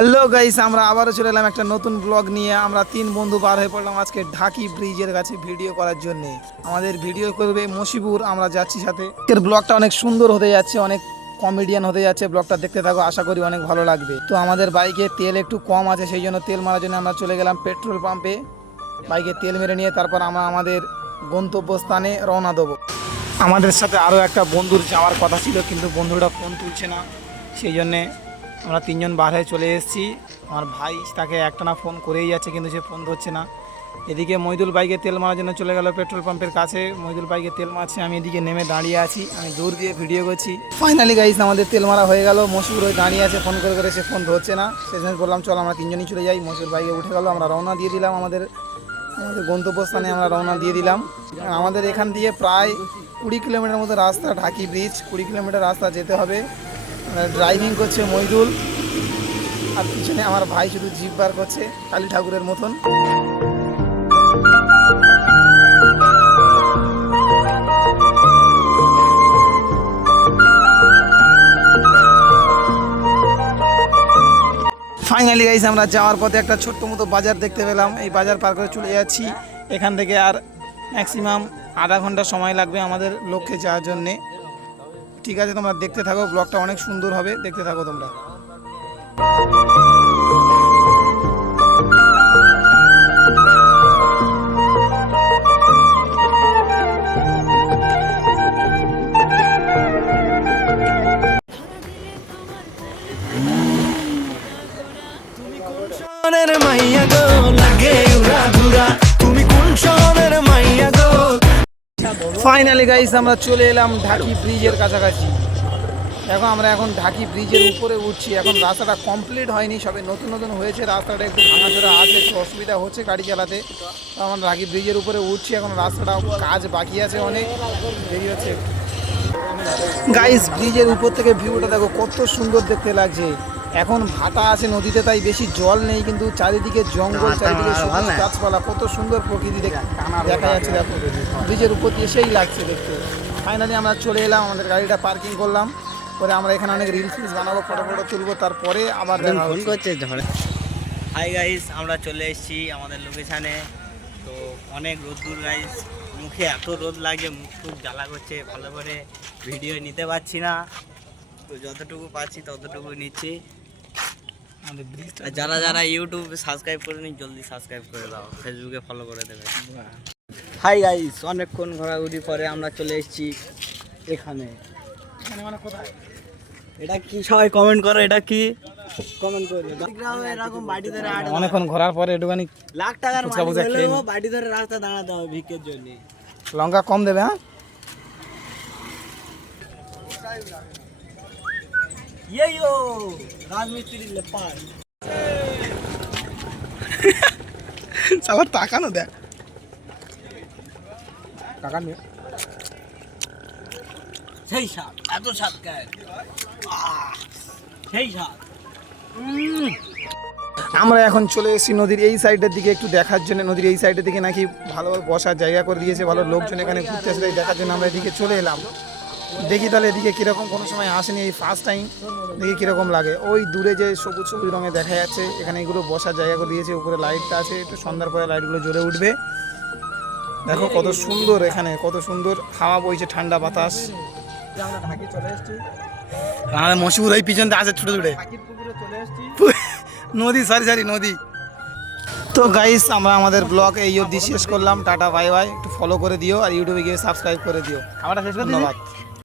Hello guys, আমরা আবারও চলে এলাম একটা নতুন ব্লগ নিয়ে। আমরা তিন বন্ধু বার হয়ে পড়লাম আজকে ঢাকি ব্রিজের কাছে ভিডিও করার জন্য। আমাদের ভিডিও করবে মশিবুর, আমরা যাচ্ছি সাথে। এর ব্লগটা অনেক সুন্দর হতে যাচ্ছে, অনেক কমেডিয়ান হতে যাচ্ছে। ব্লগটা দেখতে থাকো, আশা করি অনেক ভালো লাগবে। তো আমাদের বাইকে তেল একটু কম আছে, সেই জন্য তেল মারার জন্য আমরা চলে গেলাম পেট্রোল পাম্পে। বাইকে তেল মেরে নিয়ে তারপর আমরা আমাদের গন্তব্যস্থানে রওনা দেবো। আমাদের সাথে আরও একটা বন্ধুর যাওয়ার কথা ছিল, কিন্তু বন্ধুটা ফোন তুলছে না, সেই জন্যে আমরা তিনজন বার হয়ে চলে এসেছি। আমার ভাই তাকে একটানা ফোন করেই যাচ্ছে, কিন্তু সে ফোন ধরছে না। এদিকে মইদুল বাইকে তেল মারার জন্য চলে গেল পেট্রোল পাম্পের কাছে। মইদুল বাইকে তেল মারছে, আমি এদিকে নেমে দাঁড়িয়ে আছি, আমি দূর দিয়ে ভিডিও করছি। ফাইনালি গাইস আমাদের তেল মারা হয়ে গেল। মশিউর ওই দাঁড়িয়ে আছে, ফোন করে করে সে ফোন ধরছে না। সেজন্য বললাম চল আমরা তিনজনই চলে যাই। মশিউর বাইকে উঠে গেল, আমরা রওনা দিয়ে দিলাম আমাদের গন্তব্যস্থানে। আমরা রওনা দিয়ে দিলাম। আমাদের এখান দিয়ে প্রায় 20 কিলোমিটার মতো রাস্তা, ঢাকি ব্রিজ 20 কিলোমিটার রাস্তা যেতে হবে। ড্রাইভিং করছে মইদুল, আর পিছনে আমার ভাই শুধু জিপ বার করছে কালী ঠাকুরের মতন। ফাইনালি গাইস আমরা যাওয়ার পথে একটা ছোট্ট মতো বাজার দেখতে পেলাম। এই বাজার পার করে চলে যাচ্ছি। এখান থেকে আর ম্যাক্সিমাম আধা ঘন্টা সময় লাগবে আমাদের লক্ষ্যে যাওয়ার জন্যে। ঠিক আছে, তোমরা দেখতে থাকো, ব্লগটা অনেক সুন্দর হবে, দেখতে থাকো তোমরা। ফাইনালি গাইস আমরা চলে এলাম ঢাকি ব্রিজের কাছাকাছি। আমরা এখন ঢাকি ব্রিজের উপরে উঠছি। এখন রাস্তাটা কমপ্লিট হয়নি, সবে নতুন নতুন হয়েছে। রাস্তাটা একটু ভাঙাচোরা আছে, একটু অসুবিধা হচ্ছে গাড়ি চালাতে। তো আমরা ঢাকি ব্রিজের উপরে উঠছি। এখন রাস্তাটা কাজ বাকি আছে, অনেক দেরি হচ্ছে। গাইস ব্রিজের উপর থেকে ভিউটা দেখো, কত সুন্দর দেখতে লাগছে। এখন ভাটা আছে নদীতে, তাই বেশি জল নেই, কিন্তু চারিদিকে জঙ্গল, চারিদিকে সবুজ গাছপালা, কত সুন্দর প্রকৃতি দেখা যাচ্ছে। দেখো ব্রিজের উপর দিয়ে সেই লাগছে দেখতে। ফাইনালি আমরা চলে এলাম, আমাদের গাড়িটা পার্কিং করলাম। পরে আমরা এখানে অনেক রিলস বানাবো, ফটো তুলবো, তারপরে আবার ফোন করছে ঝড়ে। হাই গাইস, আমরা চলে এসেছি আমাদের লোকেশানে। তো অনেক রোদ্দুর গাইস, মুখে এত রোদ লাগে, মুখ খুব জ্বালা করছে, ভালো করে ভিডিও নিতে পারছি না। তো যতটুকু পাচ্ছি ততটুকু নিচ্ছি। আর যারা যারা ইউটিউবে সাবস্ক্রাইব করেনি জলদি সাবস্ক্রাইব করে দাও, ফেসবুকে ফলো করে দেবে। হাই গাইস, অনেকক্ষণ ঘোরাঘুরি পরে আমরা চলে এসেছি এখানে। মানে কোথায় এটা কি সবাই কমেন্ট করো, এটা কি কমেন্ট করো। এরকম বাড়ি ধরে অনেকক্ষণ ঘোরার পরে একটুখানি লাখ টাকার বাড়ি ধরে রাস্তা দাঁড়াতে হবে ভিক্ষের জন্য। লঙ্কা কম দেবে। হ্যাঁ রাজমিস্ত্রি লেপার সালার তাকানো দেখ, টাকা নিয়ে সেই স্বাদ, এত স্বাদ খায়, সেই স্বাদ। আমরা এখন চলে এসেছি নদীর এই সাইডের দিকে একটু দেখার জন্য। নদীর এই সাইডের দিকে নাকি ভালো বসার জায়গা করে দিয়েছে, ভালো লোকজন এখানে ঘুরতে আসে, তাই দেখার জন্য আমরা এদিকে চলে এলাম। দেখি তাহলে এদিকে কীরকম, কোনো সময় আসেনি, এই ফার্স্ট টাইম, দেখি কীরকম লাগে। ওই দূরে যে সবুজ সবুজ রঙে দেখা যাচ্ছে, এখানে এগুলো বসার জায়গা করে দিয়েছে। উপরে লাইটটা আছে, একটু সন্ধ্যার পরে লাইটগুলো জ্বলে উঠবে। দেখো কত সুন্দর, এখানে কত সুন্দর হাওয়া বইছে, ঠান্ডা বাতাস। আমরা ঢাকি চলে এসেছি, আমাদের মশিউর ওই পিছন দিয়ে আছে ছুটে ছুটে পুকুরে চলে এসেছি। নদী, সারি নদী। তো গাইস আমরা আমাদের ব্লগ এই অবধি শেষ করলাম। Tata bye bye. একটু ফলো করে দিও আর ইউটিউবে গিয়ে সাবস্ক্রাইব করে দিও। আমরা শেষ করে ধন্যবাদ।